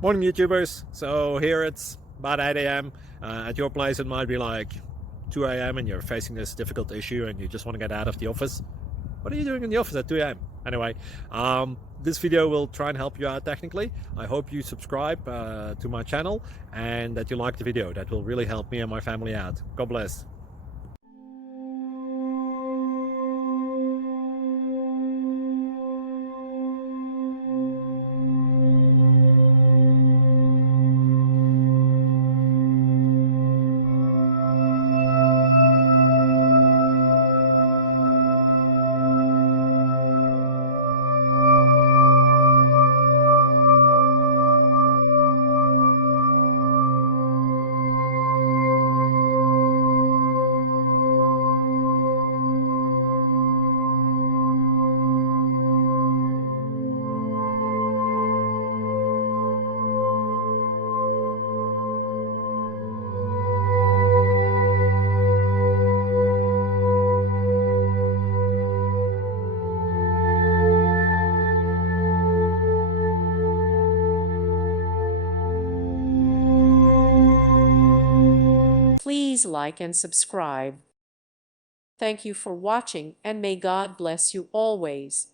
Morning, YouTubers. So here it's about 8 a.m. At your place, it might be like 2 a.m. and you're facing this difficult issue and you just want to get out of the office. What are you doing in the office at 2 a.m.? Anyway, this video will try and help you out technically. I hope you subscribe to my channel and that you like the video. That will really help me and my family out. God bless. Please like and subscribe. Thank you for watching, and may God bless you always.